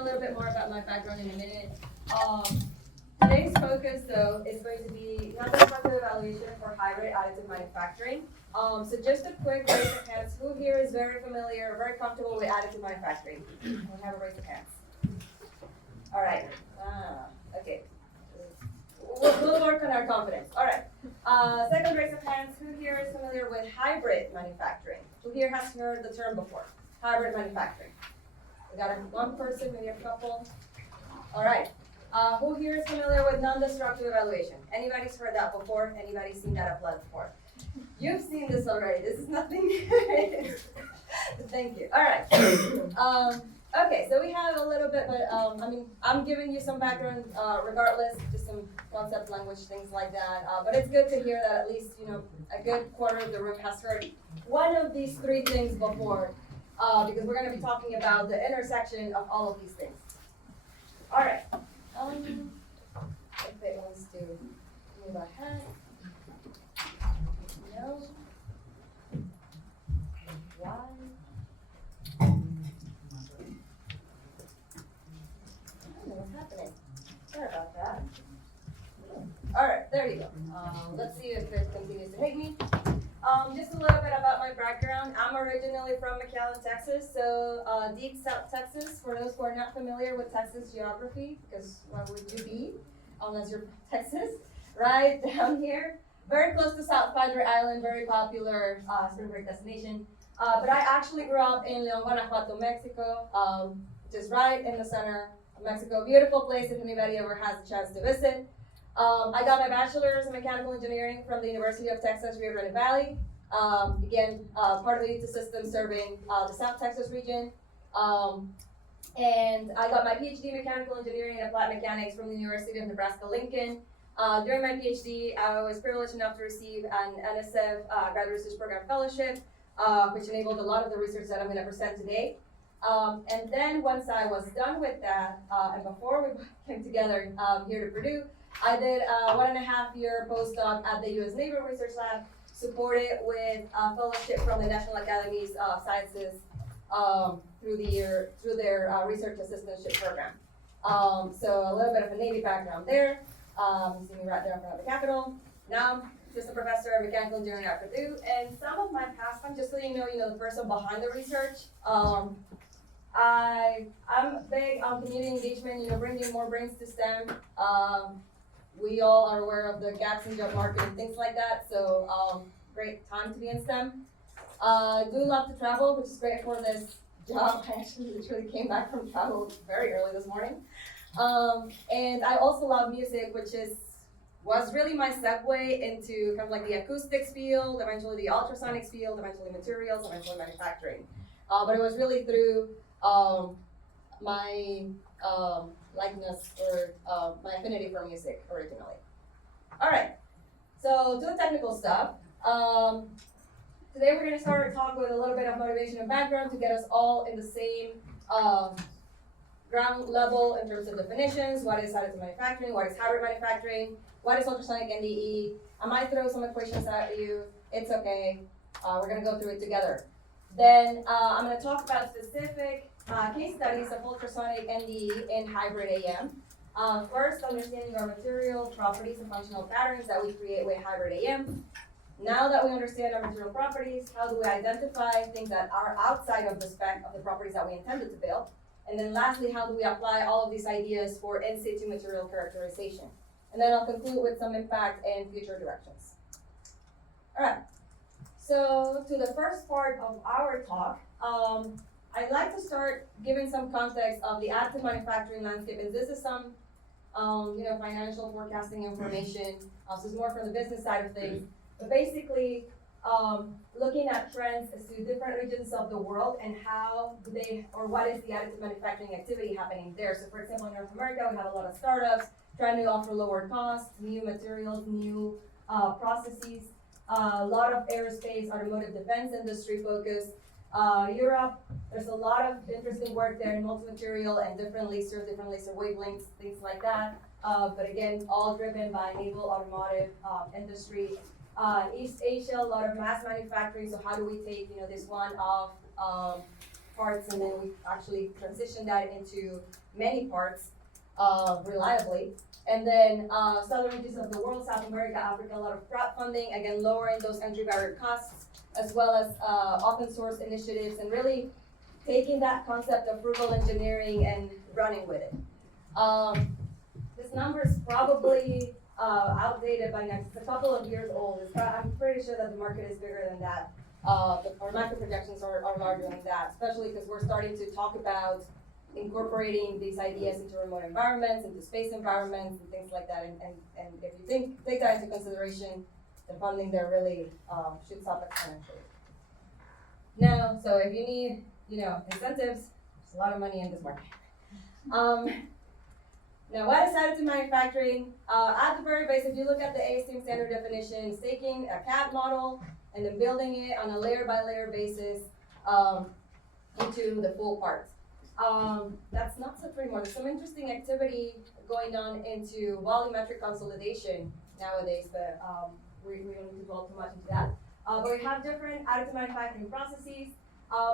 know a little bit more about my background in a minute. Today's focus, though, is going to be non-destructive evaluation for hybrid additive manufacturing. So just a quick raise of hands. Who here is very familiar, very comfortable with additive manufacturing? We have a raise of hands. All right. Okay. We'll work on our confidence. All right. Second raise of hands. Who here is familiar with hybrid manufacturing? Who here has heard the term before? Hybrid manufacturing. We got one person, maybe a couple. All right. Who here is familiar with non-destructive evaluation? Anybody's heard that before? Anybody's seen that applied before? You've seen this already. This is nothing new. Thank you. All right. Okay, so we have a little bit, but I'm giving you some background regardless, just some concept, language, things like that. But it's good to hear that at least, a good quarter of the room has heard one of these three things before, because we're going to be talking about the intersection of all of these things. All right. If it wants to move ahead. No. Why? What's happening? Sorry about that. All right, there you go. Let's see if it continues to hate me. Just a little bit about my background. I'm originally from McAllen, Texas, so deep South Texas. For those who are not familiar with Texas geography, because why would you be unless you're from Texas? Right down here, very close to South Padre Island, very popular spring break destination. But I actually grew up in León, Guanajuato, Mexico, just right in the center of Mexico. Beautiful place if anybody ever has a chance to visit. I got my bachelor's in mechanical engineering from the University of Texas, Rio Grande Valley. Again, part of the system serving the South Texas region. And I got my Ph.D. in mechanical engineering and applied mechanics from the University of Nebraska-Lincoln. During my Ph.D., I was privileged enough to receive an NSF Graduate Research Program Fellowship, which enabled a lot of the research that I'm going to present today. And then once I was done with that, and before we came together here to Purdue, I did a 1.5-year postdoc at the U.S. Naval Research Lab, supported with a fellowship from the National Academies of Sciences through their research assistantship program. So a little bit of a Navy background there. You see me right there in front of the Capitol. Now, just a professor of mechanical engineering at Purdue. And some of my pastime, just so you know, the person behind the research. I'm big on community engagement, bringing more brains to STEM. We all are aware of the gaps in job market and things like that, so great time to be in STEM. I do love to travel, which is great for this job. I actually literally came back from travel very early this morning. And I also love music, which was really my segue into kind of like the acoustics field, eventually the ultrasonics field, eventually materials, eventually manufacturing. But it was really through my likeness or my affinity for music originally. All right, so to the technical stuff. Today we're going to start our talk with a little bit of motivation and background to get us all in the same ground level in terms of definitions. What is additive manufacturing? What is hybrid manufacturing? What is ultrasonic NDE? I might throw some equations at you. It's okay. We're going to go through it together. Then I'm going to talk about specific case studies of ultrasonic NDE in hybrid AM. First, understanding our material properties and functional patterns that we create with hybrid AM. Now that we understand our material properties, how do we identify things that are outside of the spec of the properties that we intended to build? And then lastly, how do we apply all of these ideas for in situ material characterization? And then I'll conclude with some impact and future directions. All right. So to the first part of our talk, I'd like to start giving some context of the additive manufacturing landscape, and this is some, financial forecasting information. So it's more from the business side of things, but basically, looking at trends as to different regions of the world and how what is the additive manufacturing activity happening there. So, for example, in North America, we have a lot of startups trying to offer lower costs, new materials, new processes. A lot of aerospace, automotive, defense industry focus. Europe, there's a lot of interesting work there in multi-material and different laser wavelengths, things like that. But again, all driven by naval, automotive industry. East Asia, a lot of mass manufacturing. So how do we take this one-off parts, and then we actually transition that into many parts reliably. And then southern regions of the world, South America, Africa, a lot of crowdfunding, again, lowering those entry barrier costs, as well as open source initiatives, and really taking that concept of frugal engineering and running with it. This number is probably outdated by now. It's a couple of years old. I'm pretty sure that the market is bigger than that. Our macro projections are larger than that, especially because we're starting to talk about incorporating these ideas into remote environments, into space environments, and things like that. And if you take that into consideration, the funding there really shoots up exponentially. Now, so if you need, incentives, there's a lot of money in this market. Now, what is additive manufacturing? At the very base, if you look at the ASTM standard definition, it's taking a CAD model and then building it on a layer by layer basis into the full parts. That's not so pretty much. There's some interesting activity going on into volumetric consolidation nowadays, but we don't need to dwell too much into that. But we have different additive manufacturing processes.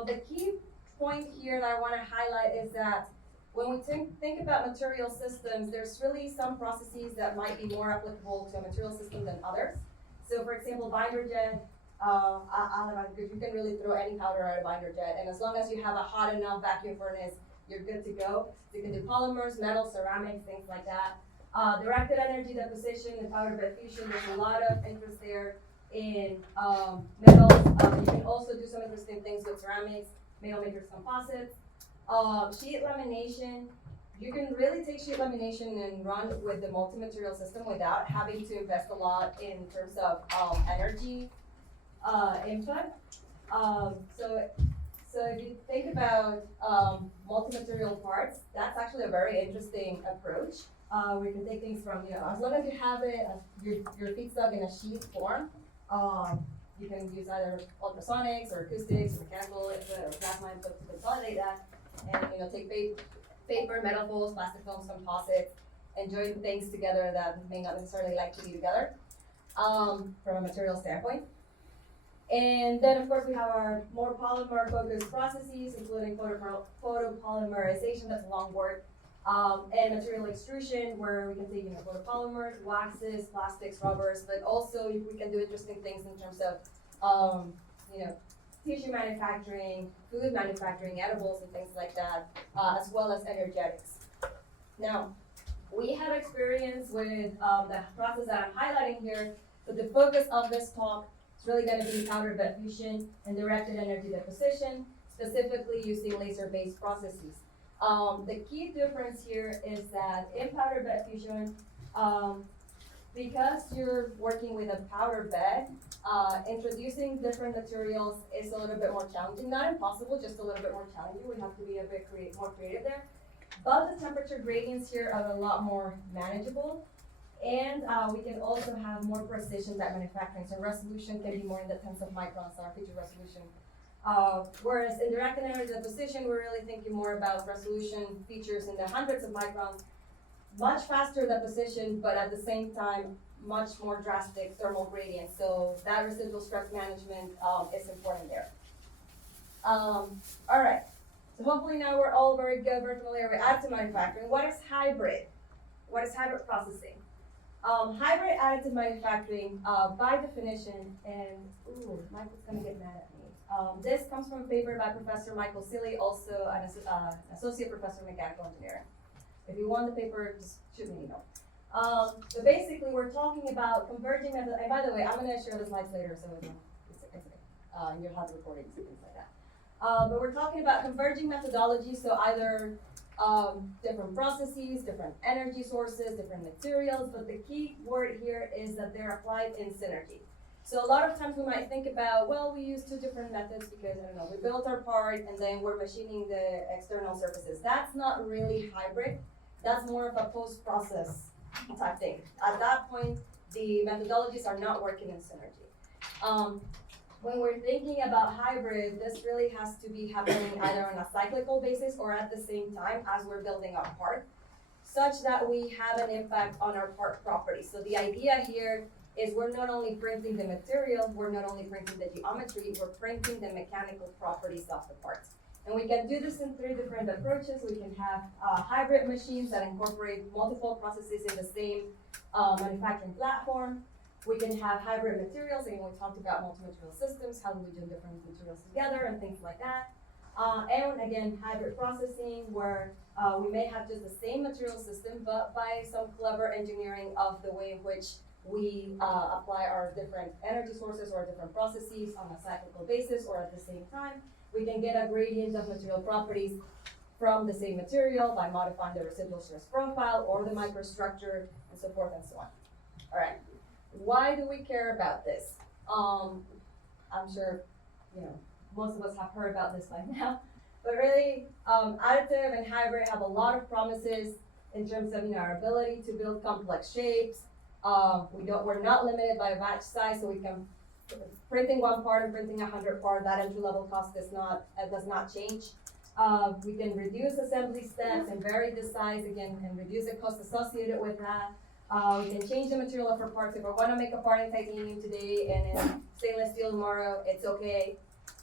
The key point here that I want to highlight is that when we think about material systems, there's really some processes that might be more applicable to a material system than others. So for example, binder jet, because you can really throw any powder at a binder jet, and as long as you have a hot enough vacuum furnace, you're good to go. So you can do polymers, metal, ceramics, things like that. Directed energy deposition and powder bed fusion, there's a lot of interest there in metals. You can also do some interesting things with ceramics, metal matrix composites. Sheet lamination, you can really take sheet lamination and run with the multi-material system without having to invest a lot in terms of energy input. So if you think about multi-material parts, that's actually a very interesting approach. We can take things from, as long as you have it, your feedstock in a sheet form, you can use either ultrasonics or acoustics or mechanical or plasma to consolidate that, and take paper, metal folds, plastic films, composites, and join things together that may not necessarily like to be together from a material standpoint. And then, of course, we have our more polymer-focused processes, including photopolymerization, that's a long word, and material extrusion, where we can take photopolymers, waxes, plastics, rubbers, but also we can do interesting things in terms of tissue manufacturing, food manufacturing, edibles, and things like that, as well as energetics. Now, we have experience with the process that I'm highlighting here, but the focus of this talk is really going to be powder bed fusion and directed energy deposition, specifically using laser-based processes. The key difference here is that in powder bed fusion, because you're working with a powder bed, introducing different materials is a little bit more challenging. Not impossible, just a little bit more challenging. We have to be a bit more creative there. But the temperature gradients here are a lot more manageable. And we can also have more precision at manufacturing. So resolution can be more in the tens of microns, our feature resolution. Whereas in direct energy deposition, we're really thinking more about resolution features in the hundreds of microns, much faster deposition, but at the same time, much more drastic thermal gradient. So that residual stress management is important there. All right, so hopefully now we're all very good, very familiar with additive manufacturing. What is hybrid? What is hybrid processing? Hybrid additive manufacturing, by definition, and Michael's gonna get mad at me. This comes from a paper by Professor Michael Seeley, also an associate professor in mechanical engineering. If you want the paper, just shoot me an email. So basically, we're talking about converging method. And by the way, I'm going to share the slides later, so it's okay. You'll have recordings and things like that. But we're talking about converging methodologies, so either different processes, different energy sources, different materials. But the key word here is that they're applied in synergy. So a lot of times we might think about, well, we use two different methods because, I don't know, we built our part and then we're machining the external surfaces. That's not really hybrid. That's more of a post-process type thing. At that point, the methodologies are not working in synergy. When we're thinking about hybrid, this really has to be happening either on a cyclical basis or at the same time as we're building our part, such that we have an impact on our part properties. So the idea here is we're not only printing the material, we're not only printing the geometry, we're printing the mechanical properties of the parts. And we can do this in 3 different approaches. We can have hybrid machines that incorporate multiple processes in the same manufacturing platform. We can have hybrid materials, and we talked about multi-material systems, how do we do different materials together and things like that. And again, hybrid processing, where we may have just the same material system, but by some clever engineering of the way in which we apply our different energy sources or different processes on a cyclical basis or at the same time, we can get a gradient of material properties from the same material by modifying the residual stress profile or the microstructure and so forth and so on. All right, why do we care about this? I'm sure, most of us have heard about this by now, but really, additive and hybrid have a lot of promises in terms of our ability to build complex shapes. We're not limited by batch size, so we can printing 1 part and printing 100 part. That entry level cost does not change. We can reduce assembly steps and vary the size again, and reduce the cost associated with that. We can change the material of our parts. If we want to make a part in titanium today and in stainless steel tomorrow, it's okay.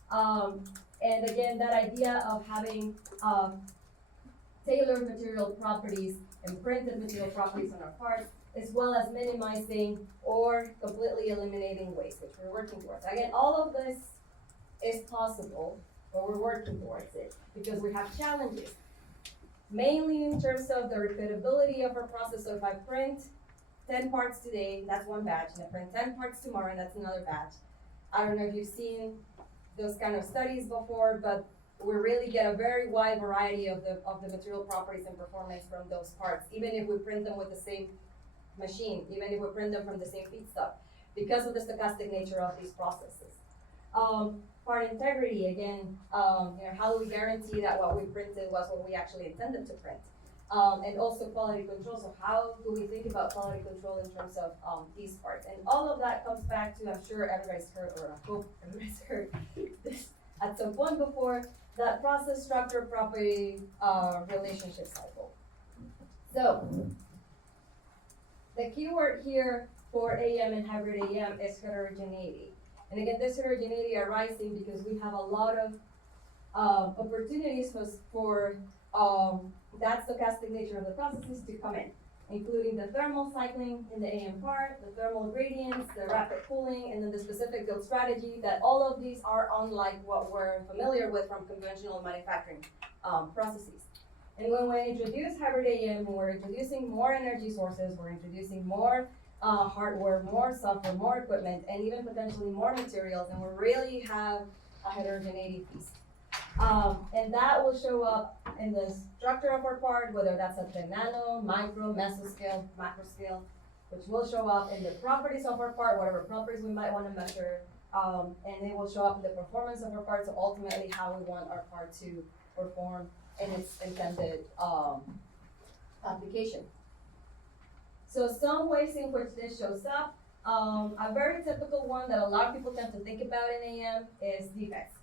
And again, that idea of having tailored material properties and printed material properties on our parts, as well as minimizing or completely eliminating waste, which we're working towards. Again, all of this is possible, but we're working towards it because we have challenges, mainly in terms of the repeatability of our process. So if I print 10 parts today, that's 1 batch, and I print 10 parts tomorrow, and that's another batch. I don't know if you've seen those kind of studies before, but we really get a very wide variety of the material properties and performance from those parts, even if we print them with the same machine, even if we print them from the same feedstock, because of the stochastic nature of these processes. Part integrity, again, how do we guarantee that what we printed was what we actually intended to print? And also quality control, so how do we think about quality control in terms of these parts? And all of that comes back to, I'm sure everybody's heard, or I hope everybody's heard this at some point before, that process structure property relationship cycle. So, the keyword here for AM and hybrid AM is heterogeneity. And again, this heterogeneity arising because we have a lot of opportunities for that stochastic nature of the processes to come in, including the thermal cycling in the AM part, the thermal gradients, the rapid cooling, and then the specific build strategy, that all of these are unlike what we're familiar with from conventional manufacturing processes. And when we introduce hybrid AM, we're introducing more energy sources, we're introducing more hardware, more software, more equipment, and even potentially more materials, and we really have a heterogeneity piece. And that will show up in the structure of our part, whether that's at the nano, micro, mesoscale, macro scale, which will show up in the properties of our part, whatever properties we might want to measure, and it will show up in the performance of our part, so ultimately how we want our part to perform in its intended application. So some ways in which this shows up, a very typical one that a lot of people tend to think about in AM is defects,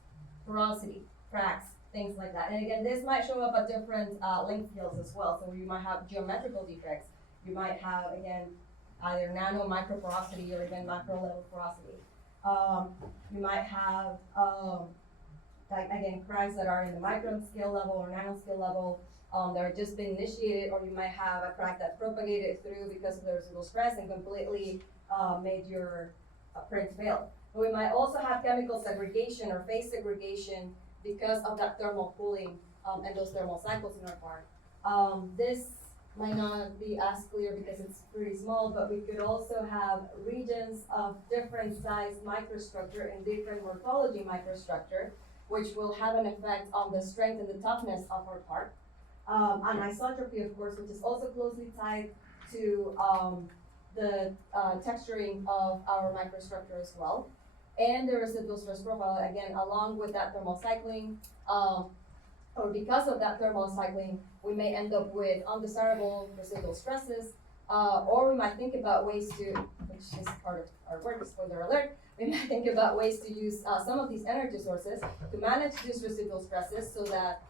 porosity, cracks, things like that. And again, this might show up at different length scales as well. So you might have geometrical defects. You might have, again, either nano, micro porosity, or even macro level porosity. You might have, again, cracks that are in the micron scale level or nano scale level that are just been initiated, or you might have a crack that propagated through because of the residual stress and completely made your print fail. But we might also have chemical segregation or phase segregation because of that thermal cooling and those thermal cycles in our part. This might not be as clear because it's pretty small, but we could also have regions of different size microstructure and different morphology microstructure, which will have an effect on the strength and the toughness of our part. Anisotropy, of course, which is also closely tied to the texturing of our microstructure as well. And the residual stress profile, again, along with that thermal cycling, or because of that thermal cycling, we may end up with undesirable residual stresses, or we might think about ways to, which is part of our work, spoiler alert, we might think about ways to use some of these energy sources to manage these residual stresses so that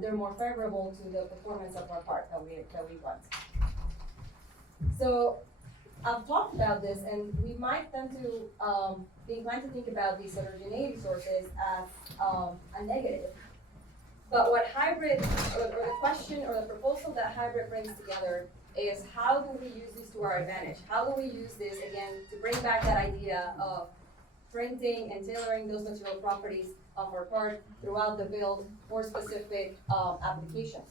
they're more favorable to the performance of our part that we want. So I've talked about this, and we might tend to be inclined to think about these heterogeneity sources as a negative. But what hybrid, or the question or the proposal that hybrid brings together is how do we use this to our advantage? How do we use this, again, to bring back that idea of printing and tailoring those material properties of our part throughout the build for specific applications.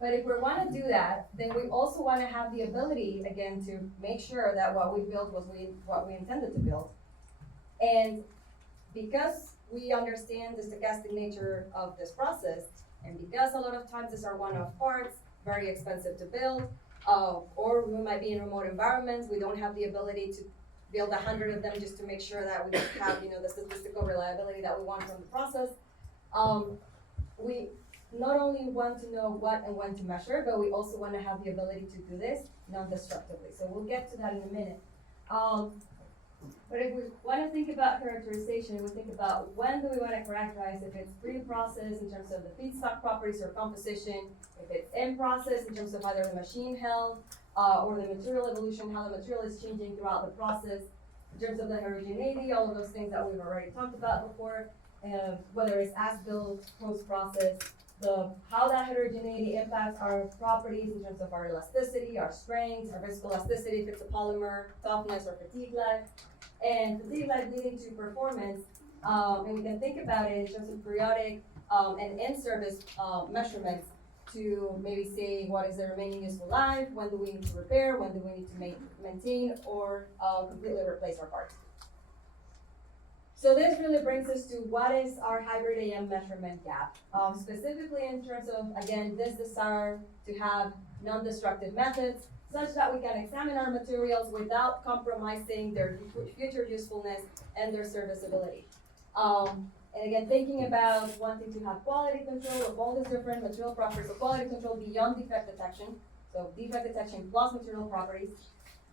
But if we want to do that, then we also want to have the ability, again, to make sure that what we built was what we intended to build. And because we understand the stochastic nature of this process, and because a lot of times these are one-off parts, very expensive to build, or we might be in remote environments, we don't have the ability to build 100 of them just to make sure that we have, the statistical reliability that we want from the process. We not only want to know what and when to measure, but we also want to have the ability to do this non-destructively. So we'll get to that in a minute. But if we want to think about characterization, we think about when do we want to characterize, if it's pre-process in terms of the feedstock properties or composition, if it's in process in terms of either the machine health or the material evolution, how the material is changing throughout the process, in terms of the heterogeneity, all of those things that we've already talked about before, whether it's as-built, post-process, how that heterogeneity impacts our properties in terms of our elasticity, our strength, our viscoelasticity, if it's a polymer, toughness, or fatigue life, and fatigue life leading to performance. And we can think about it in terms of periodic and in-service measurements to maybe say what is the remaining useful life, when do we need to repair, when do we need to maintain or completely replace our parts. So this really brings us to what is our hybrid AM measurement gap, specifically in terms of, again, this desire to have non-destructive methods such that we can examine our materials without compromising their future usefulness and their serviceability. And again, thinking about wanting to have quality control of all these different material properties, so quality control beyond defect detection, so defect detection plus material properties,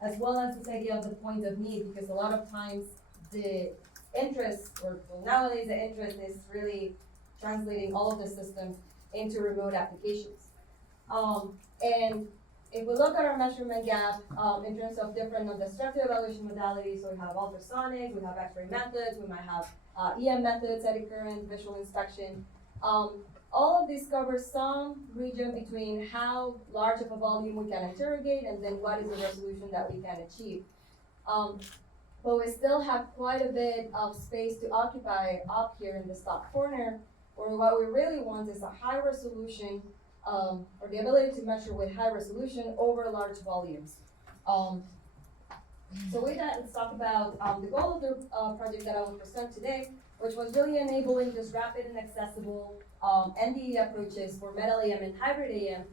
as well as this idea of the point of need, because a lot of times the interest, or nowadays the interest is really translating all of the systems into remote applications. And if we look at our measurement gap in terms of different non-destructive evaluation modalities, so we have ultrasonic, we have X-ray methods, we might have EM methods, eddy current, visual inspection. All of these cover some region between how large of a volume we can interrogate and then what is the resolution that we can achieve. But we still have quite a bit of space to occupy up here in this top corner, where what we really want is a high resolution, or the ability to measure with high resolution over large volumes. So with that, let's talk about the goal of the project that I will present today, which was really enabling just rapid and accessible NDE approaches for metal AM and hybrid AM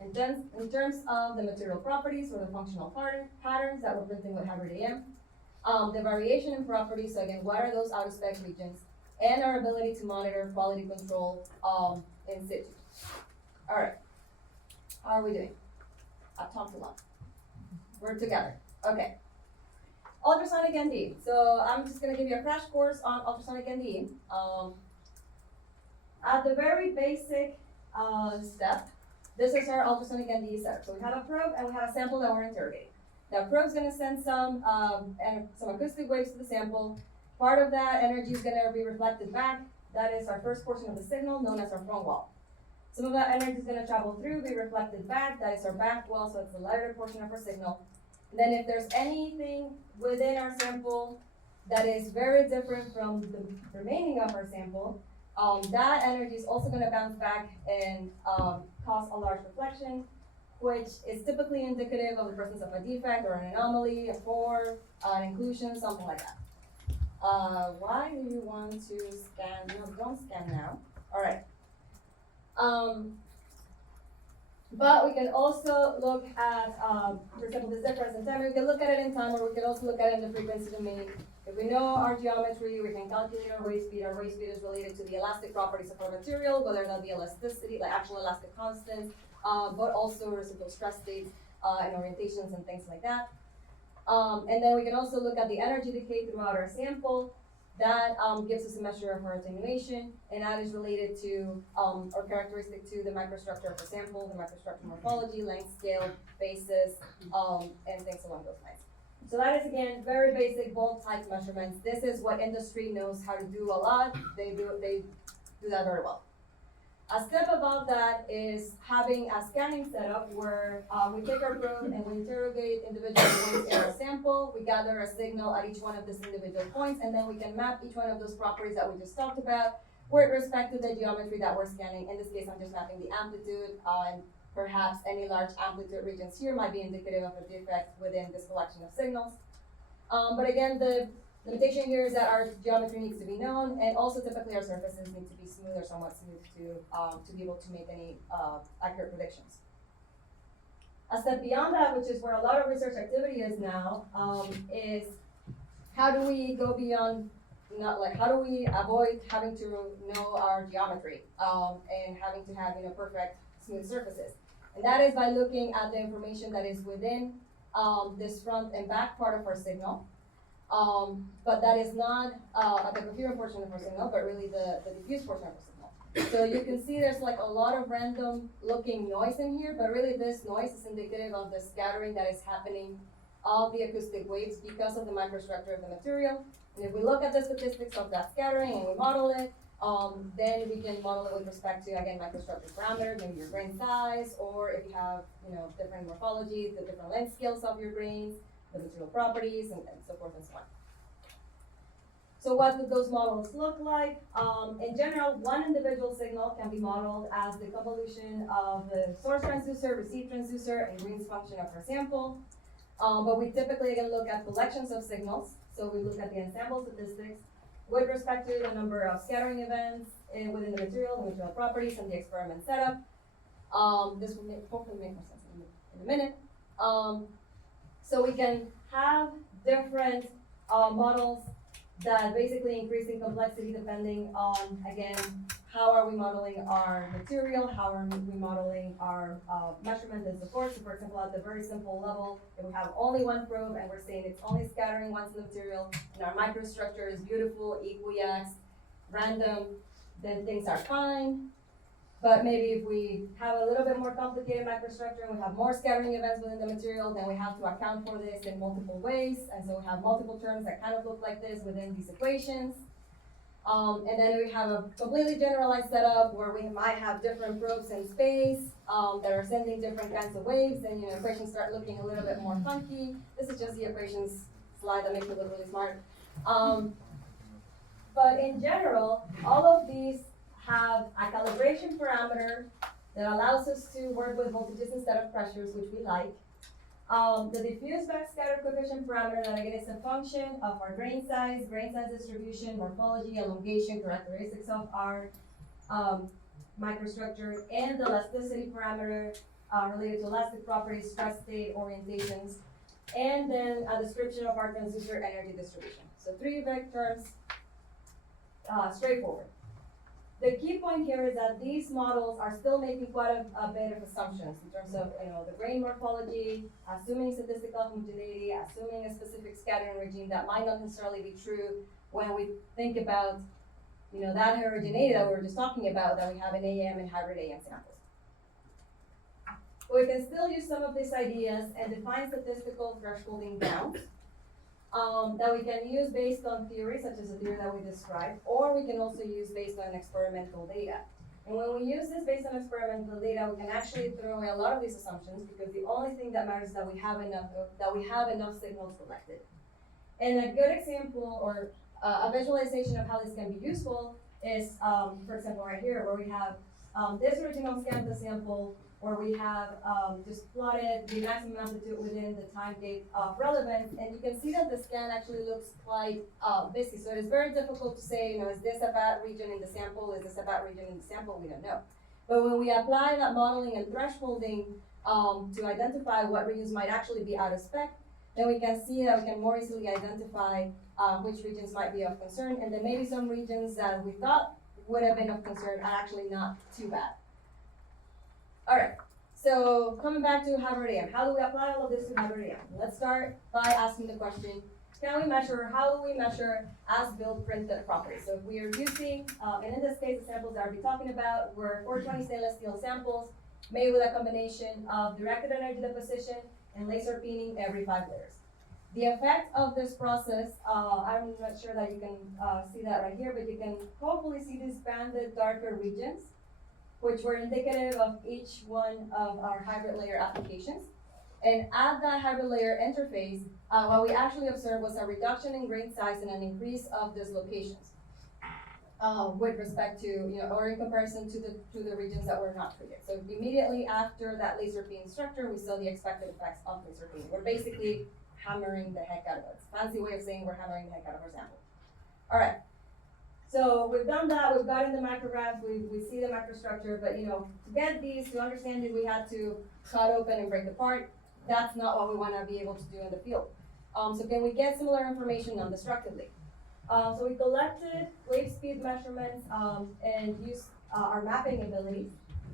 in terms of the material properties or the functional patterns that we're printing with hybrid AM. The variation in properties, so again, what are those out-of-spec regions, and our ability to monitor quality control in situ. All right, how are we doing? I've talked a lot. We're together. Okay. Ultrasonic NDE. So I'm just going to give you a crash course on ultrasonic NDE. At the very basic step, this is our ultrasonic NDE setup. So we have a probe and we have a sample that we're interrogating. The probe's going to send some acoustic waves to the sample. Part of that energy is going to be reflected back. That is our first portion of the signal, known as our front wall. Some of that energy is going to travel through, be reflected back. That is our back wall, so it's the lighter portion of our signal. And then if there's anything within our sample that is very different from the remaining of our sample, that energy is also going to bounce back and cause a large reflection, which is typically indicative of the presence of a defect or an anomaly, a pore, an inclusion, something like that. Why do you want to scan? No, don't scan now. All right. But we can also look at, for example, this difference in time. We can look at it in time, or we can also look at it in the frequency domain. If we know our geometry, we can calculate our wave speed. Our wave speed is related to the elastic properties of our material, whether that be elasticity, like actual elastic constants, but also residual stress states and orientations and things like that. And then we can also look at the energy decay throughout our sample. That gives us a measure of our attenuation, and that is related to, or characteristic to the microstructure of the sample, the microstructure morphology, length, scale, basis, and things along those lines. So that is, again, very basic bulk type measurements. This is what industry knows how to do a lot. They do that very well. A step above that is having a scanning setup where we take our probe and we interrogate individual points in our sample. We gather a signal at each one of these individual points, and then we can map each one of those properties that we just talked about with respect to the geometry that we're scanning. In this case, I'm just mapping the amplitude, and perhaps any large amplitude regions here might be indicative of a defect within this collection of signals. But again, the limitation here is that our geometry needs to be known, and also typically our surfaces need to be smooth or somewhat smooth to be able to make any accurate predictions. A step beyond that, which is where a lot of research activity is now, is how do we go beyond, how do we avoid having to know our geometry and having to have perfect smooth surfaces? And that is by looking at the information that is within this front and back part of our signal. But that is not the coherent portion of our signal, but really the diffuse portion of our signal. So you can see there's like a lot of random looking noise in here, but really this noise is indicative of the scattering that is happening of the acoustic waves because of the microstructure of the material. And if we look at the statistics of that scattering and we model it, then we can model it with respect to, again, microstructure parameters, maybe your grain size, or if you have, different morphologies, the different length scales of your grains, the material properties, and so forth and so on. So what would those models look like? In general, one individual signal can be modeled as the convolution of the source transducer, receive transducer, and Green's function of our sample. But we typically again look at collections of signals. So we look at the ensemble statistics with respect to the number of scattering events within the material properties, and the experiment setup. This will hopefully make more sense in a minute. So we can have different models that basically increase in complexity depending on, again, how are we modeling our material, how are we modeling our measurement and support. So for example, at the very simple level, if we have only one probe and we're saying it's only scattering once in the material, and our microstructure is beautiful, equiaxed, random, then things are fine. But maybe if we have a little bit more complicated microstructure and we have more scattering events within the material, then we have to account for this in multiple ways. And so we have multiple terms that kind of look like this within these equations. And then we have a completely generalized setup where we might have different probes in space that are sending different kinds of waves, and equations start looking a little bit more funky. This is just the equations slide that makes me look really smart. But in general, all of these have a calibration parameter that allows us to work with voltages instead of pressures, which we like. The diffuse backscatter coefficient parameter, that again is a function of our grain size distribution, morphology, elongation, characteristics of our microstructure, and the elasticity parameter related to elastic properties, stress state, orientations, and then a description of our transducer energy distribution. So 3 vectors, straightforward. The key point here is that these models are still making quite a bit of assumptions in terms of the grain morphology, assuming statistical homogeneity, assuming a specific scattering regime that might not necessarily be true when we think about that heterogeneity that we were just talking about that we have in AM and hybrid AM samples. But we can still use some of these ideas and define statistical thresholding bounds that we can use based on theory, such as the theory that we described, or we can also use based on experimental data. And when we use this based on experimental data, we can actually throw away a lot of these assumptions, because the only thing that matters is that we have enough signals collected. And a good example or a visualization of how this can be useful is, for example, right here, where we have this original scan sample, where we have just plotted the maximum amplitude within the time gate of relevance, and you can see that the scan actually looks quite busy. So it is very difficult to say, is this a bad region in the sample? Is this a bad region in the sample? We don't know. But when we apply that modeling and thresholding to identify what regions might actually be out of spec, then we can see that we can more easily identify which regions might be of concern, and then maybe some regions that we thought would have been of concern are actually not too bad. All right, so coming back to hybrid AM, how do we apply all of this to hybrid AM? Let's start by asking the question, how do we measure as-built printed properties? So if we are using, and in this case, the samples that I'll be talking about were 420 stainless steel samples made with a combination of directed energy deposition and laser peening every 5 layers. The effect of this process, I'm not sure that you can see that right here, but you can hopefully see these banded darker regions, which were indicative of each one of our hybrid layer applications. And at that hybrid layer interface, what we actually observed was a reduction in grain size and an increase of dislocations with respect to, or in comparison to the regions that were not treated. So immediately after that laser beam structure, we saw the expected effects of laser beam. We're basically hammering the heck out of it. It's a fancy way of saying we're hammering the heck out of our sample. All right. So we've done that, we've gotten the micrographs, we see the microstructure, but to get these, to understand it, we had to cut open and break apart. That's not what we want to be able to do in the field. So can we get similar information non-destructively? So we collected wave speed measurements and used our mapping abilities.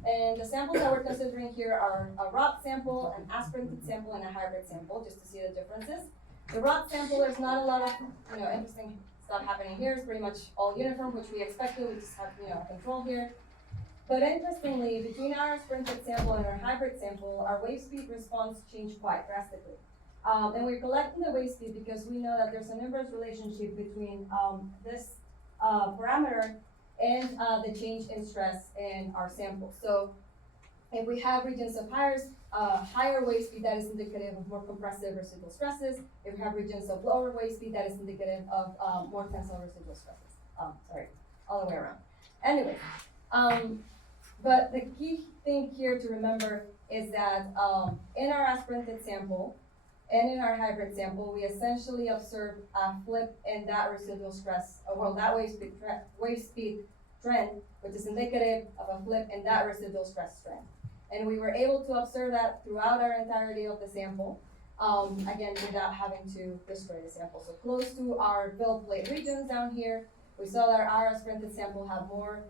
And the samples that we're considering here are a rod sample, an aspirated sample, and a hybrid sample, just to see the differences. The rod sample, there's not a lot of interesting stuff happening here. It's pretty much all uniform, which we expected. We just have control here. But interestingly, between our sprinted sample and our hybrid sample, our wave speed response changed quite drastically. And we're collecting the wave speed because we know that there's an inverse relationship between this parameter and the change in stress in our sample. So if we have regions of higher wave speed, that is indicative of more compressive residual stresses. If we have regions of lower wave speed, that is indicative of more tensile residual stresses. All the way around. Anyway, but the key thing here to remember is that in our aspirated sample and in our hybrid sample, we essentially observed a flip in that residual stress, that wave speed trend, which is indicative of a flip in that residual stress trend. And we were able to observe that throughout our entirety of the sample, again, without having to destroy the sample. So close to our build plate regions down here, we saw that our aspirated sample had more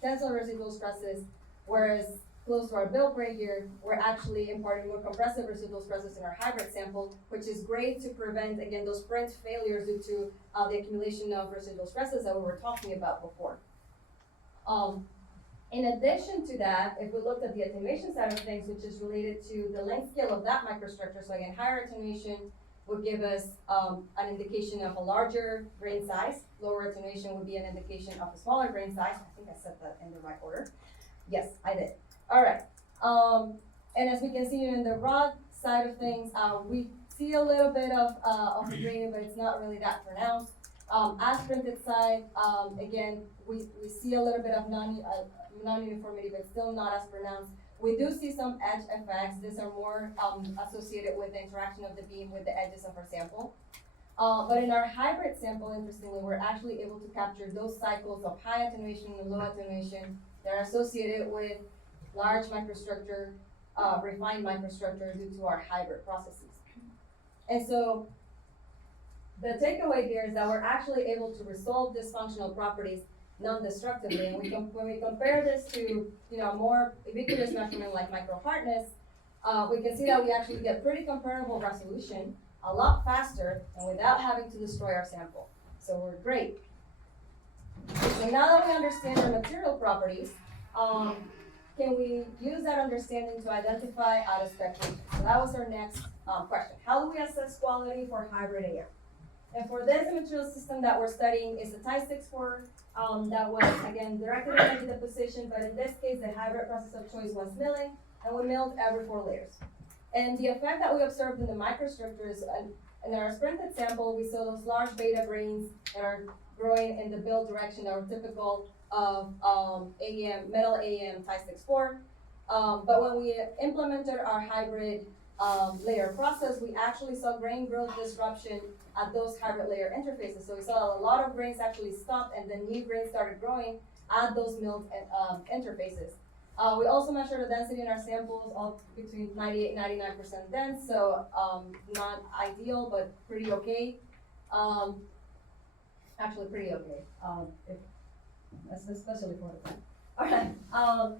tensile residual stresses, whereas close to our build plate here, we're actually imparting more compressive residual stresses in our hybrid sample, which is great to prevent, again, those sprint failures due to the accumulation of residual stresses that we were talking about before. In addition to that, if we looked at the attenuation side of things, which is related to the length scale of that microstructure, so again, higher attenuation would give us an indication of a larger grain size. Lower attenuation would be an indication of a smaller grain size. I think I said that in the right order. Yes, I did. All right. And as we can see in the rod side of things, we see a little bit of a gradient, but it's not really that pronounced. Aspirated side, again, we see a little bit of non-uniformity, but still not as pronounced. We do see some edge effects. These are more associated with the interaction of the beam with the edges of our sample. But in our hybrid sample, interestingly, we're actually able to capture those cycles of high attenuation and low attenuation that are associated with large microstructure, refined microstructure due to our hybrid processes. And so the takeaway here is that we're actually able to resolve dysfunctional properties non-destructively. And when we compare this to a more ubiquitous measurement like micro-hardness, we can see that we actually get pretty comparable resolution a lot faster and without having to destroy our sample. So we're great. So now that we understand our material properties, can we use that understanding to identify out-of-spec regions? So that was our next question. How do we assess quality for hybrid AM? And for this, the material system that we're studying is a Ty-6-4 that was, again, directed at the deposition, but in this case, the hybrid process of choice was milling, and we milled every 4 layers. And the effect that we observed in the microstructures, in our sprinted sample, we saw those large beta grains that are growing in the build direction that were typical of metal AM Ty-6-4. But when we implemented our hybrid layer process, we actually saw grain growth disruption at those hybrid layer interfaces. So we saw a lot of grains actually stopped and then new grains started growing at those milled interfaces. We also measured the density in our samples, all between 98 and 99% dense, so not ideal, but pretty okay. Actually pretty okay, especially for the time. All right,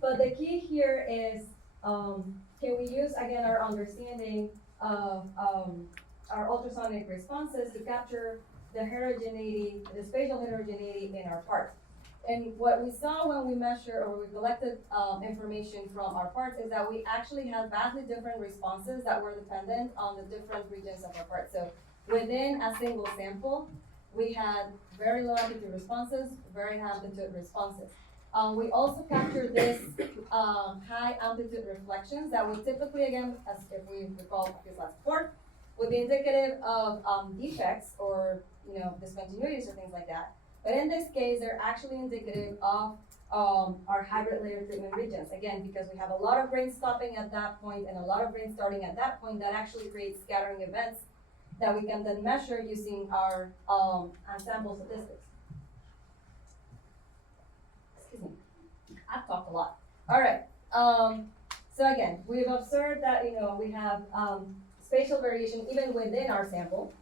but the key here is, can we use, again, our understanding of our ultrasonic responses to capture the heterogeneity, the spatial heterogeneity in our parts? And what we saw when we measured or we collected information from our parts is that we actually had vastly different responses that were dependent on the different regions of our parts. So within a single sample, we had very low amplitude responses, very high amplitude responses. We also captured this high amplitude reflections that would typically, again, as if we recall this last report, would be indicative of defects or discontinuities or things like that. But in this case, they're actually indicative of our hybrid layer treatment regions. Again, because we have a lot of rain stopping at that point and a lot of rain starting at that point, that actually creates scattering events that we can then measure using our ensemble statistics. Excuse me, I've talked a lot. All right, so again, we've observed that we have spatial variation even within our sample,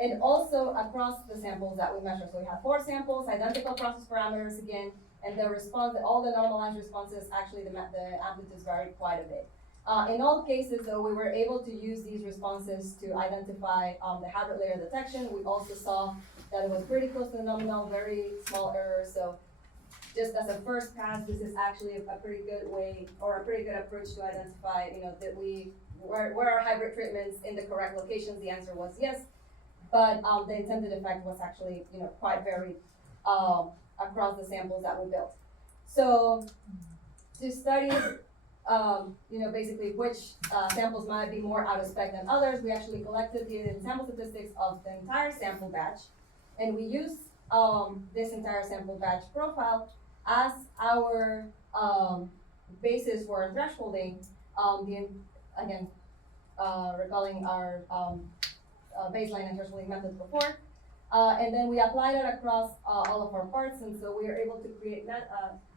and also across the samples that we measure. So we have 4 samples, identical process parameters again, and the response, all the normalized responses, actually the amplitudes vary quite a bit. In all cases, though, we were able to use these responses to identify the hybrid layer detection. We also saw that it was pretty close to the nominal, very small errors. So just as a first pass, this is actually a pretty good way or a pretty good approach to identify, that were our hybrid treatments in the correct locations. The answer was yes, but the intended effect was actually, quite varied across the samples that we built. So to study basically which samples might be more out of spec than others, we actually collected the sample statistics of the entire sample batch, and we used this entire sample batch profile as our basis for our thresholding. Recalling our baseline and thresholding methods before. And then we applied it across all of our parts, and so we are able to create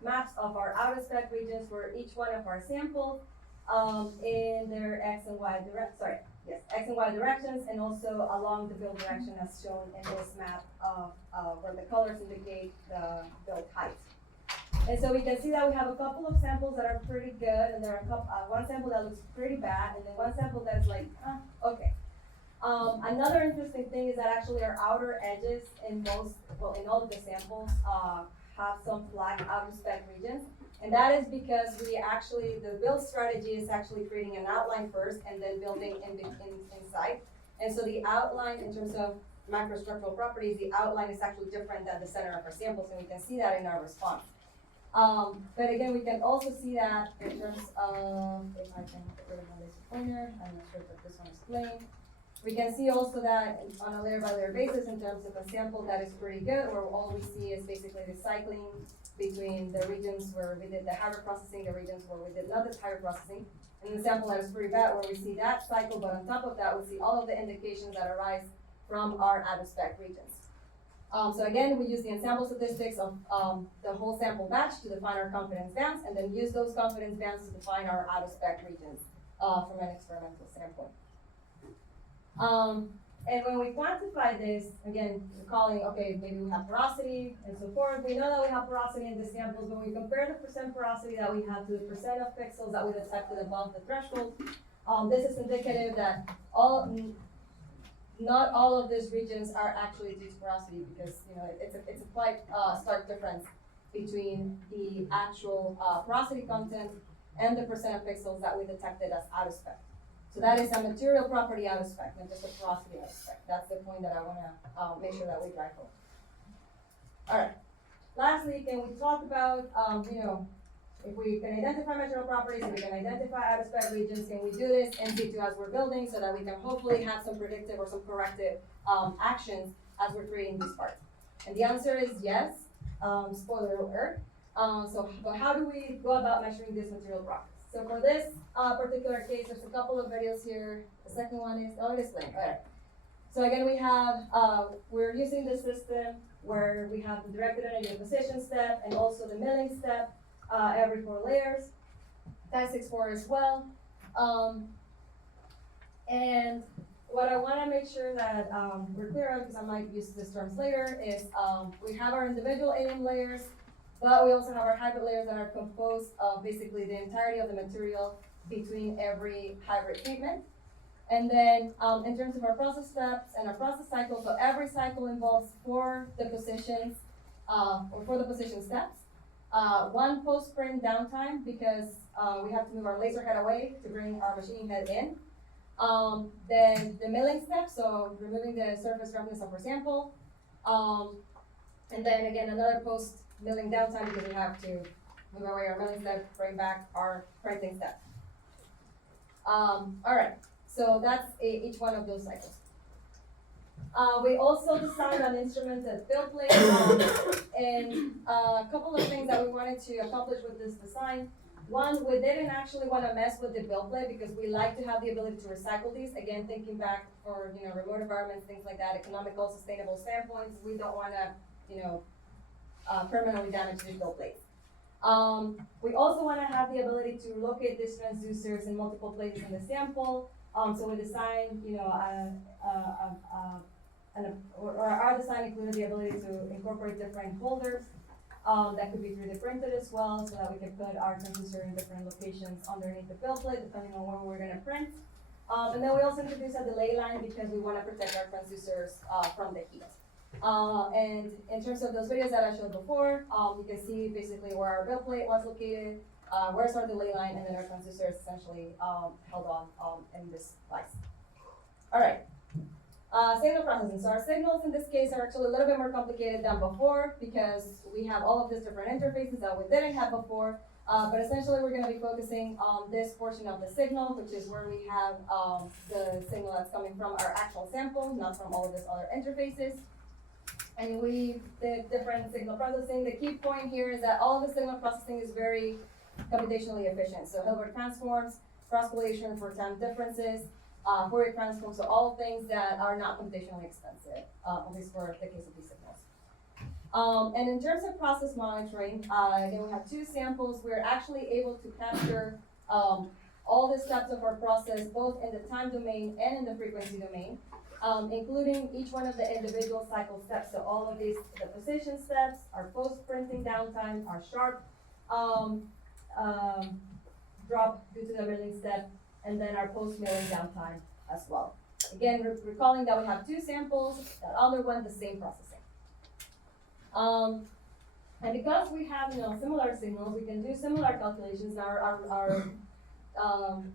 maps of our out-of-spec regions for each one of our samples in their X and Y directions, and also along the build direction as shown in this map where the colors indicate the build height. And so we can see that we have a couple of samples that are pretty good, and there are one sample that looks pretty bad, and then one sample that's like, okay. Another interesting thing is that actually our outer edges in all of the samples have some black out of spec regions. And that is because the build strategy is actually creating an outline first and then building inside. And so the outline in terms of macrostructural properties, the outline is actually different than the center of our samples, and we can see that in our response. But again, we can also see that in terms of, if I can get rid of my laser pointer, I'm not sure that this one is playing. We can see also that on a layer by layer basis in terms of a sample that is pretty good, where all we see is basically the cycling between the regions where we did the hybrid processing, the regions where we did not the hybrid processing, and the sample that is pretty bad where we see that cycle, but on top of that we see all of the indications that arise from our out-of-spec regions. So again, we use the ensemble statistics of the whole sample batch to define our confidence bands, and then use those confidence bands to define our out-of-spec regions from an experimental standpoint. And when we quantify this, again, recalling, okay, maybe we have porosity and so forth. We know that we have porosity in the samples. When we compare the percent porosity that we have to the percent of pixels that we detected above the threshold, this is indicative that not all of these regions are actually due to porosity, because it's a quite stark difference between the actual porosity content and the percent of pixels that we detected as out of spec. So that is a material property out of spec, not just a porosity out of spec. That's the point that I want to make sure that we drive home. All right. Lastly, can we talk about, if we can identify material properties, if we can identify out of spec regions, can we do this in situ as we're building so that we can hopefully have some predictive or some corrective actions as we're creating these parts? And the answer is yes. Spoiler alert. But how do we go about measuring these material properties? So for this particular case, there's a couple of videos here. The second one is, it is playing. All right. So again, we have, we're using this system where we have the directed energy deposition step and also the milling step every 4 layers. That's 6-4 as well. And what I want to make sure that we're clear of, because I might use this terms later, is we have our individual AIM layers, but we also have our hybrid layers that are composed of basically the entirety of the material between every hybrid treatment. And then in terms of our process steps and our process cycle, so every cycle involves 4 depositions or for the position steps. One post-sprint downtime because we have to move our laser head away to bring our machining head in. Then the milling step, so removing the surface roughness of our sample. And then again, another post-milling downtime because we have to move away our milling step, bring back our printing step. All right, so that's each one of those cycles. We also designed an instrumented build plate, and a couple of things that we wanted to accomplish with this design. One, we didn't actually want to mess with the build plate because we like to have the ability to recycle these. Again, thinking back for remote environments, things like that, economical, sustainable standpoints, we don't want to permanently damage these build plates. We also want to have the ability to locate these transducers in multiple places in the sample. So we designed, our design included the ability to incorporate different holders that could be 3D printed as well, so that we can put our transducer in different locations underneath the build plate, depending on where we're going to print. And then we also introduced a delay line because we want to protect our transducers from the heat. And in terms of those videos that I showed before, you can see basically where our build plate was located, where's our delay line, and then our transducer is essentially held on in this device. All right. Signal processing. So our signals in this case are actually a little bit more complicated than before because we have all of these different interfaces that we didn't have before. But essentially we're going to be focusing on this portion of the signal, which is where we have the signal that's coming from our actual sample, not from all of these other interfaces. And we did different signal processing. The key point here is that all of the signal processing is very computationally efficient. So Hilbert transforms, cross-correlation for time differences, Fourier transforms, so all things that are not computationally expensive, at least for the case of these signals. And in terms of process monitoring, again, we have two samples. We're actually able to capture all the steps of our process, both in the time domain and in the frequency domain, including each one of the individual cycle steps. So all of these, the position steps, our post-printing downtime, our sharp drop due to the milling step, and then our post-milling downtime as well. Again, recalling that we have two samples that underwent the same processing. And because we have similar signals, we can do similar calculations. Now our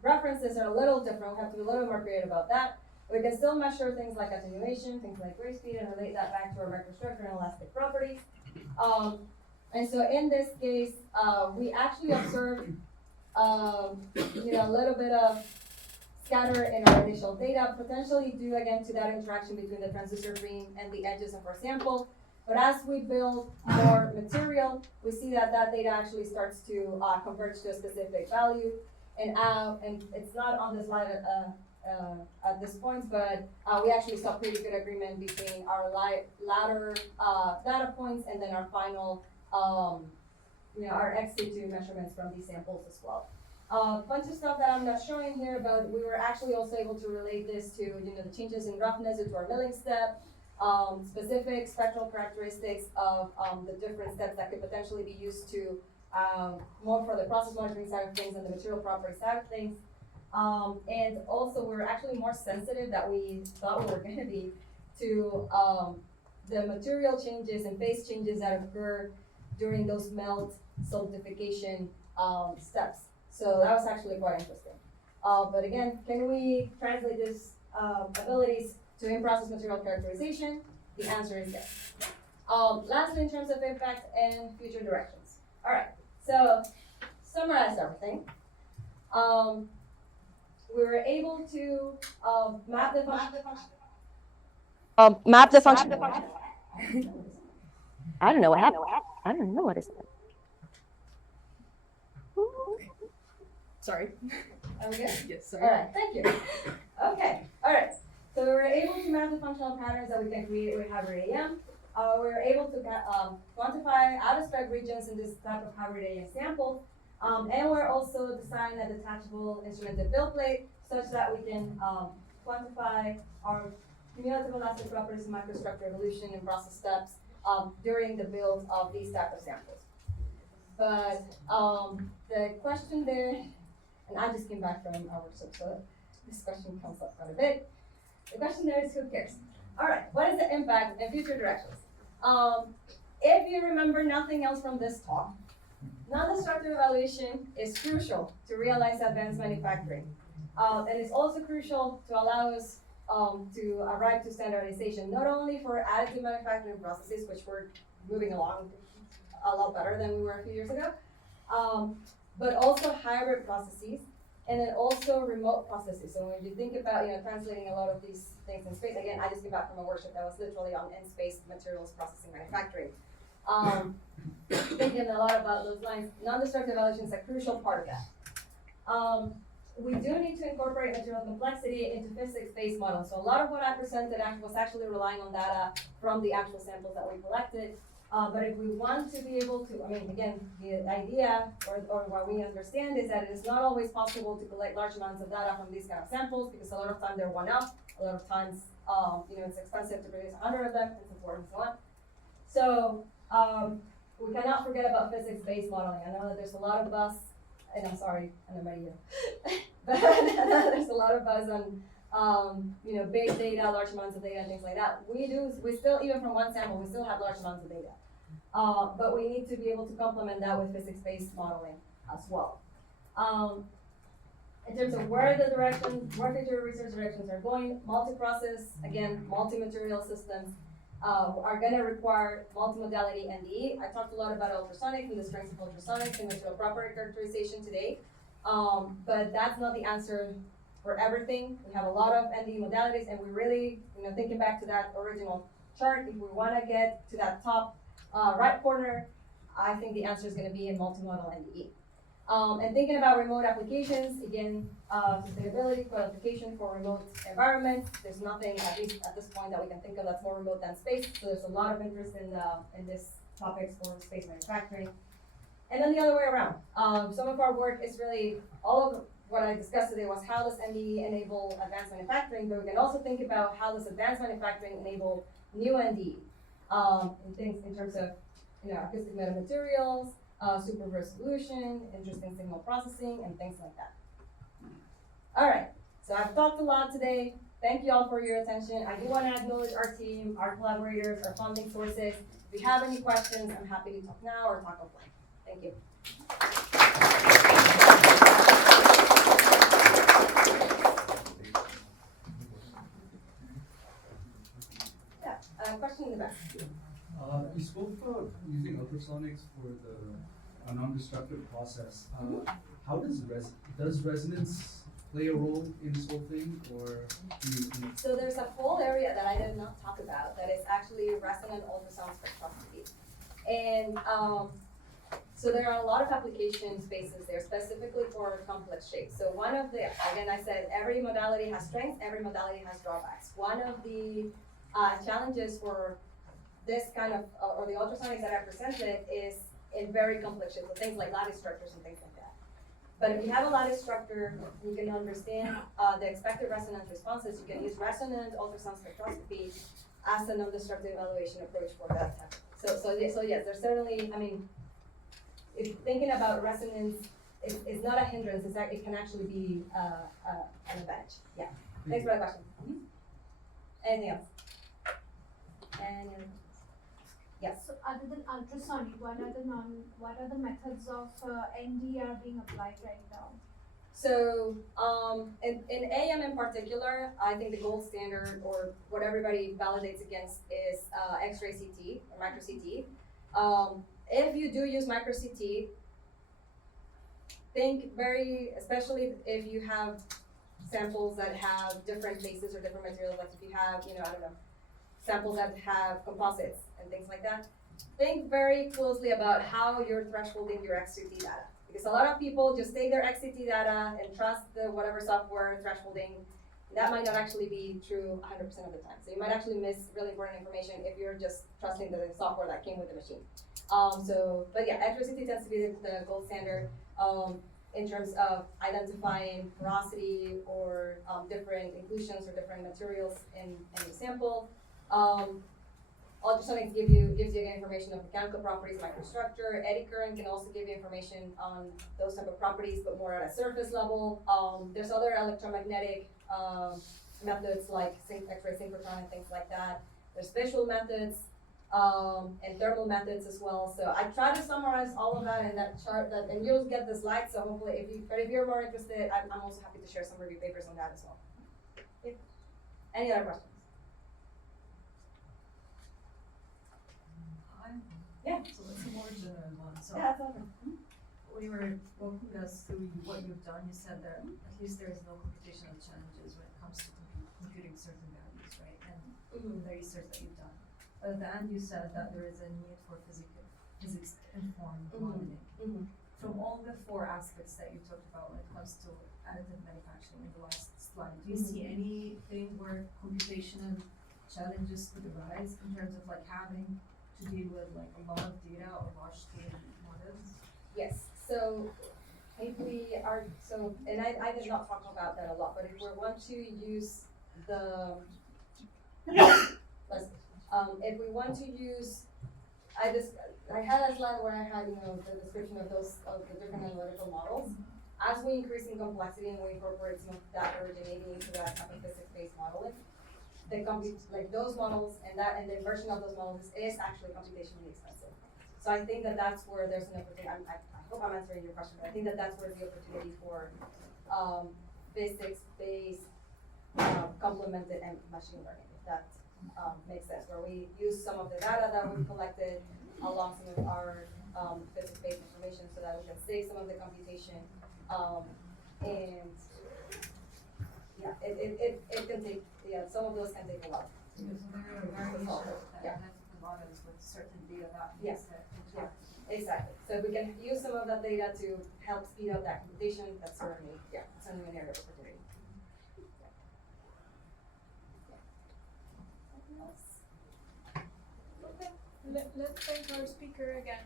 references are a little different. We have to be a little more creative about that. We can still measure things like attenuation, things like gray speed, and relate that back to our microstructure and elastic properties. And so in this case, we actually observed a little bit of scatter in our initial data, potentially due again to that interaction between the transducer beam and the edges of our sample. But as we build more material, we see that that data actually starts to converge to a specific value. And it's not on the slide at this point, but we actually saw pretty good agreement between our latter data points and then our final our XT2 measurements from these samples as well. Bunch of stuff that I'm not showing here, but we were actually also able to relate this to the changes in roughness due to our milling step, specific spectral characteristics of the different steps that could potentially be used to more for the process monitoring side of things and the material property side of things. And also we're actually more sensitive than we thought we were going to be to the material changes and phase changes that occur during those melt solidification steps. So that was actually quite interesting. But again, can we translate these abilities to in-process material characterization? The answer is yes. Lastly, in terms of impact and future directions. All right, so summarize everything. We were able to map the function. Map the function. I don't know what happened. I don't know what is that. Sorry. Are we good? Yes, sorry. All right, thank you. Okay, all right. So we were able to map the functional patterns that we can create with hybrid AM. We were able to quantify out-of-spec regions in this type of hybrid AM sample. And we're also designing a detachable instrumented build plate such that we can quantify our cumulative elastic properties and microstructure evolution and process steps during the build of these type of samples. But the question there, and I just came back from our workshop, so this question comes up quite a bit. The question there is, who cares? All right, what is the impact and future directions? if you remember nothing else from this talk, non-destructive evaluation is crucial to realize advanced manufacturing. And it's also crucial to allow us to arrive to standardization, not only for additive manufacturing processes, which we're moving along a lot better than we were a few years ago, but also hybrid processes, and then also remote processes. So when you think about, translating a lot of these things in space, again, I just came back from a workshop that was literally on in-space materials processing manufacturing. Thinking a lot about those lines, non-destructive evaluation is a crucial part of that. We do need to incorporate material complexity into physics-based models. So a lot of what I presented was actually relying on data from the actual samples that we collected. But if we want to be able to, again, the idea or what we understand is that it is not always possible to collect large amounts of data from these kind of samples because a lot of times they're one-off. A lot of times, it's expensive to produce 100 of them, and so forth and so on. So we cannot forget about physics-based modeling. I know that there's a lot of buzz, and I'm sorry, and I'm ready here. But there's a lot of buzz on, big data, large amounts of data, and things like that. We still, even from one sample, we still have large amounts of data. But we need to be able to complement that with physics-based modeling as well. In terms of where future research directions are going, multi-process, again, multi-material systems are gonna require multimodality NDE. I talked a lot about ultrasonics and the strengths of ultrasonics and material property characterization today. But that's not the answer for everything. We have a lot of NDE modalities, and we really, thinking back to that original chart, if we wanna get to that top right corner, I think the answer is gonna be in multimodal NDE. And thinking about remote applications, again, sustainability, qualification for remote environments, there's nothing, at least at this point, that we can think of that's more remote than space, so there's a lot of interest in this topics for space manufacturing. And then the other way around, some of our work is really, all of what I discussed today was how does NDE enable advanced manufacturing, but we can also think about how does advanced manufacturing enable new NDE, in terms of, acoustic metamaterials, super resolution, interesting signal processing, and things like that. All right, so I've talked a lot today. Thank you all for your attention. I do want to acknowledge our team, our collaborators, our funding sources. If you have any questions, I'm happy to talk now or talk offline. Thank you. Yeah, question in the back. You spoke about using ultrasonics for the non-destructive process. How does resonance play a role in this whole thing, or? So there's a whole area that I did not talk about that is actually resonant ultrasound spectroscopy, and so there are a lot of application spaces there specifically for complex shapes. So one of the, again, I said every modality has strengths, every modality has drawbacks. One of the challenges for this kind of, or the ultrasonics that I presented is in very complex shapes, so things like lattice structures and things like that. But if you have a lattice structure, you can understand the expected resonance responses, you can use resonant ultrasound spectroscopy as a non-destructive evaluation approach for that type. So yes, there's certainly, if thinking about resonance, it's not a hindrance, it can actually be an advantage. Yeah, thanks for that question. Anything else? Any other questions? Yes. So other than ultrasonic, what are the methods of ND being applied right now? So in AM in particular, I think the gold standard, or what everybody validates against, is X-ray CT or micro CT. If you do use micro CT, think especially if you have samples that have different bases or different materials, like if you have, samples that have composites and things like that, think very closely about how you're thresholding your XCT data. Because a lot of people just take their XCT data and trust the whatever software thresholding. That might not actually be true 100% of the time. So you might actually miss really important information if you're just trusting the software that came with the machine. But yeah, X-ray CT tends to be the gold standard in terms of identifying porosity or different inclusions or different materials in the sample. Ultrasonics gives you again information of mechanical properties, microstructure. Eddy current can also give you information on those type of properties, but more at a surface level. There's other electromagnetic methods like X-ray synchrotron and things like that. There's visual methods. and thermal methods as well. So I try to summarize all of that in that chart and you'll get the slides. So hopefully if you're more interested, I'm also happy to share some review papers on that as well. Yeah. Any other questions? Yeah. So it's a more general one. So Yeah, that's all. when you were walking us through what you've done, you said that at least there is no computational challenges when it comes to computing certain values, right? And the research that you've done. But at the end, you said that there is a need for physics-informed modeling. From all the four aspects that you talked about when it comes to additive manufacturing in the last slide, do you see anything where computational challenges could arise in terms of like having to deal with like a lot of data or large scale models? Yes. So if we are and I did not talk about that a lot, but if we want to use the if we want to use I had a slide where I had the description of the different analytical models. As we increase in complexity and we incorporate some of that originating into that type of physics-based modeling, those models and the version of those models is actually computationally expensive. So I think that's where there's an opportunity. I hope I'm answering your question, but I think that's where the opportunity for physics-based complemented and machine learning, if that makes sense, where we use some of the data that we've collected along some of our physics-based information so that we can save some of the computation. And yeah, it can take, some of those can take a while. So there are variations that Yeah. have models with certain data that Yes. needs to Yeah. Exactly. So if we can use some of that data to help speed up that computation, that's certainly an area of opportunity. Something else? Okay, let's thank our speaker again.